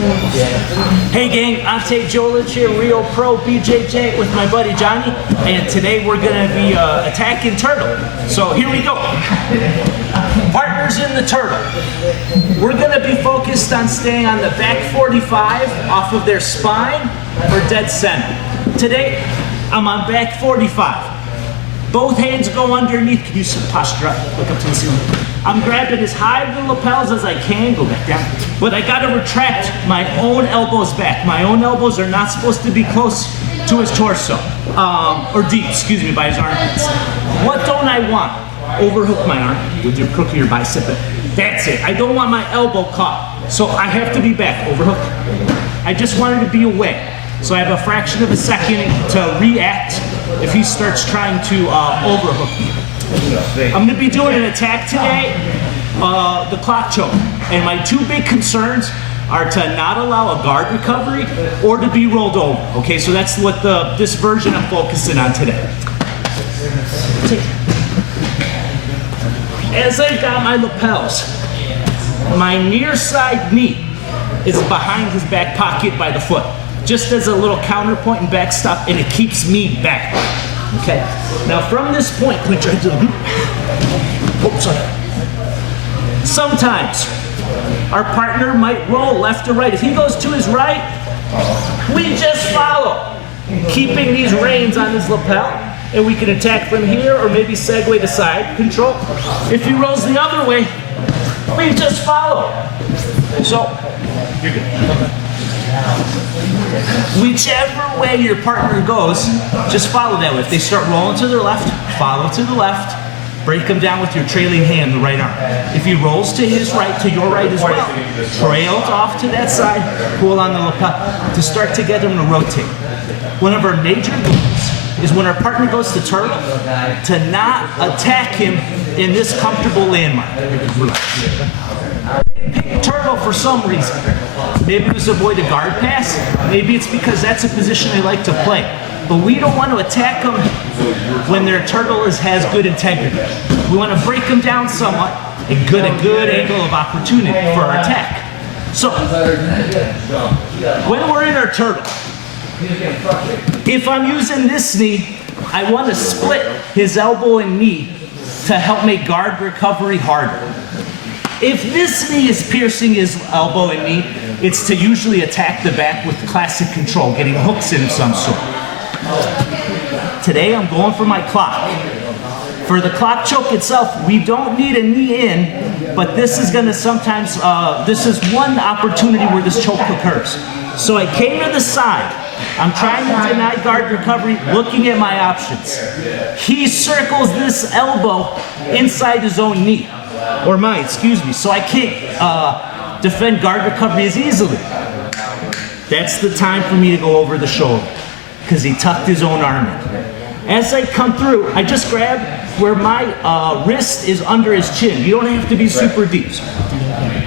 Hey gang, Ante Dzolic here, Real Pro BJJ with my buddy Johnny, and today we're going to be attacking turtle. So here we go. Partners in the turtle. We're going to be focused on staying on the back 45 off of their spine or dead center. Today, I'm on back 45. Both hands go underneath. Can you posture up? Look up to the ceiling. I'm grabbing as high of the lapels as I can. Go back down. But I got to retract my own elbows back. My own elbows are not supposed to be close to his torso. Or deep, excuse me, by his armpits. What don't I want? Overhook my arm with your crook of your bicep. That's it. I don't want my elbow caught. So I have to be back. Overhook. I just wanted to be away. So I have a fraction of a second to react if he starts trying to overhook me. I'm going to be doing an attack today, the clock choke. And my two big concerns are to not allow a guard recovery or to be rolled over. Okay, so that's what this version I'm focusing on today. As I got my lapels, my near side knee is behind his back pocket by the foot. Just as a little counterpoint and backstop, and it keeps me back. Okay? Now from this point, clinch right to the loop. Oh, sorry. Sometimes our partner might roll left or right. If he goes to his right, we just follow, keeping these reins on his lapel, and we can attack from here or maybe segue to side control. If he rolls the other way, we just follow. So, you're good. Whichever way your partner goes, just follow that way. If they start rolling to their left, follow to the left. Break them down with your trailing hand, the right arm. If he rolls to his right, to your right as well, trails off to that side, pull on the lapel to start to get them to rotate. One of our major goals is when our partner goes to turtle, to not attack him in this comfortable landmark. Turtle for some reason. Maybe it was to avoid a guard pass. Maybe it's because that's a position they like to play. But we don't want to attack them when their turtle has good integrity. We want to break them down somewhat and get a good angle of opportunity for our attack. So, when we're in our turtle, if I'm using this knee, I want to split his elbow and knee to help make guard recovery harder. If this knee is piercing his elbow and knee, it's to usually attack the back with classic control, getting hooks in of some sort. Today I'm going for my clock. For the clock choke itself, we don't need a knee in, but this is going to sometimes, this is one opportunity where this choke occurs. So I came to the side. I'm trying to deny guard recovery, looking at my options. He circles this elbow inside his own knee. Or mine, excuse me, so I can't defend guard recovery as easily. That's the time for me to go over the shoulder, because he tucked his own arm in. As I come through, I just grab where my wrist is under his chin. You don't have to be super deep.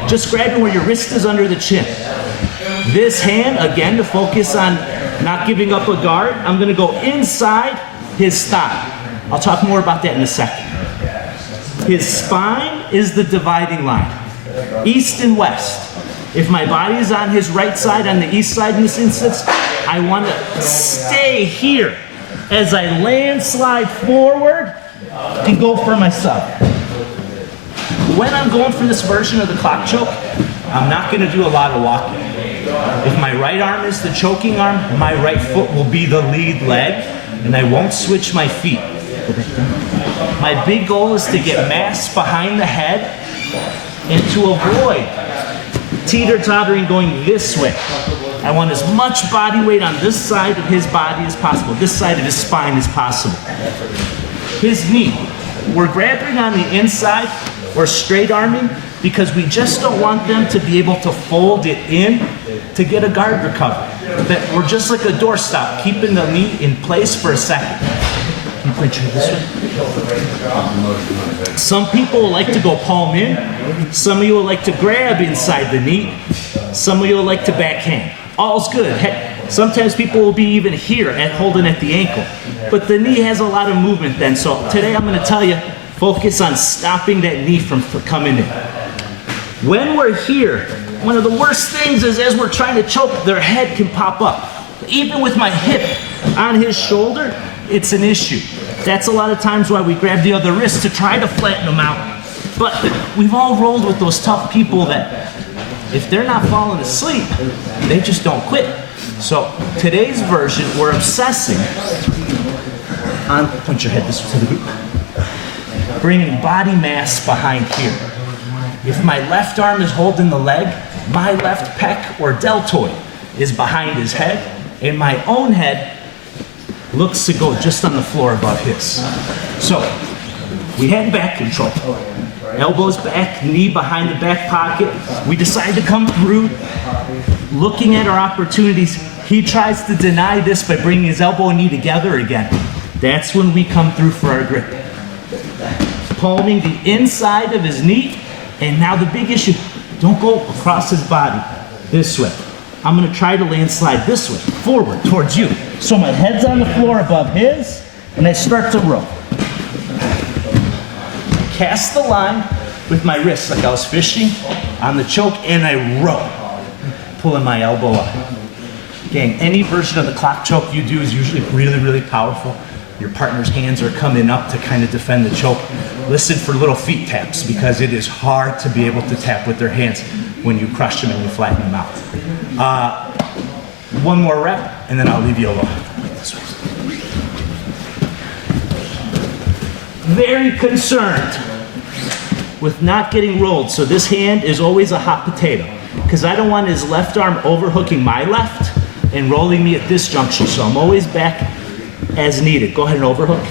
Just grabbing where your wrist is under the chin. This hand, again, to focus on not giving up a guard, I'm going to go inside his thigh. I'll talk more about that in a second. His spine is the dividing line, east and west. If my body is on his right side, on the east side in this instance, I want to stay here as I slide forward and go for my sub. When I'm going for this version of the clock choke, I'm not going to do a lot of walking. If my right arm is the choking arm, my right foot will be the lead leg, and I won't switch my feet. My big goal is to get mass behind the head and to avoid teeter-tottering going this way. I want as much body weight on this side of his body as possible, this side of his spine as possible. His knee, we're grabbing on the inside or straight arming because we just don't want them to be able to fold it in to get a guard recovery. That we're just like a doorstop, keeping the knee in place for a second. Some people like to go palm in. Some of you will like to grab inside the knee. Some of you will like to backhand. All's good. Sometimes people will be even here and holding at the ankle. But the knee has a lot of movement then. So today I'm going to tell you, focus on stopping that knee from coming in. When we're here, one of the worst things is as we're trying to choke, their head can pop up. Even with my hip on his shoulder, it's an issue. That's a lot of times why we grab the other wrist to try to flatten them out. But we've all rolled with those tough people that if they're not falling asleep, they just don't quit. So today's version, we're obsessing on, punch your head this way to the group, bringing body mass behind here. If my left arm is holding the leg, my left pec or deltoid is behind his head, and my own head looks to go just on the floor above his. So we had back control. Elbows back, knee behind the back pocket. We decide to come through, looking at our opportunities. He tries to deny this by bringing his elbow and knee together again. That's when we come through for our grip. Palming the inside of his knee, and now the big issue, don't go across his body this way. I'm gonna try to landslide this way, forward towards you. So my head's on the floor above his, and I start to row. Cast the line with my wrist like I was fishing on the choke, and I row, pulling my elbow up. Gang, any version of the clock choke you do is usually really, really powerful. Your partner's hands are coming up to kind of defend the choke. Listen for little feet taps, because it is hard to be able to tap with their hands when you crush them and you flatten them out. One more rep, and then I'll leave you alone. This way. Very concerned with not getting rolled, so this hand is always a hot potato, because I don't want his left arm overhooking my left and rolling me at this juncture, so I'm always back as needed. Go ahead and overhook.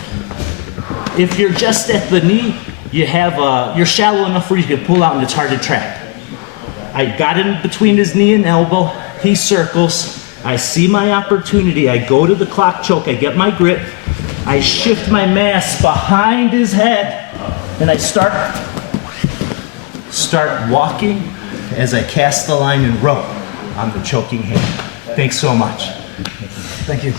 If you're just at the knee, you're shallow enough where you can pull out and it's hard to trap. I got in between his knee and elbow, he circles, I see my opportunity, I go to the clock choke, I get my grip, I shift my mass behind his head, and I start walking as I cast the line and row on the choking hand. Thanks so much. Thank you.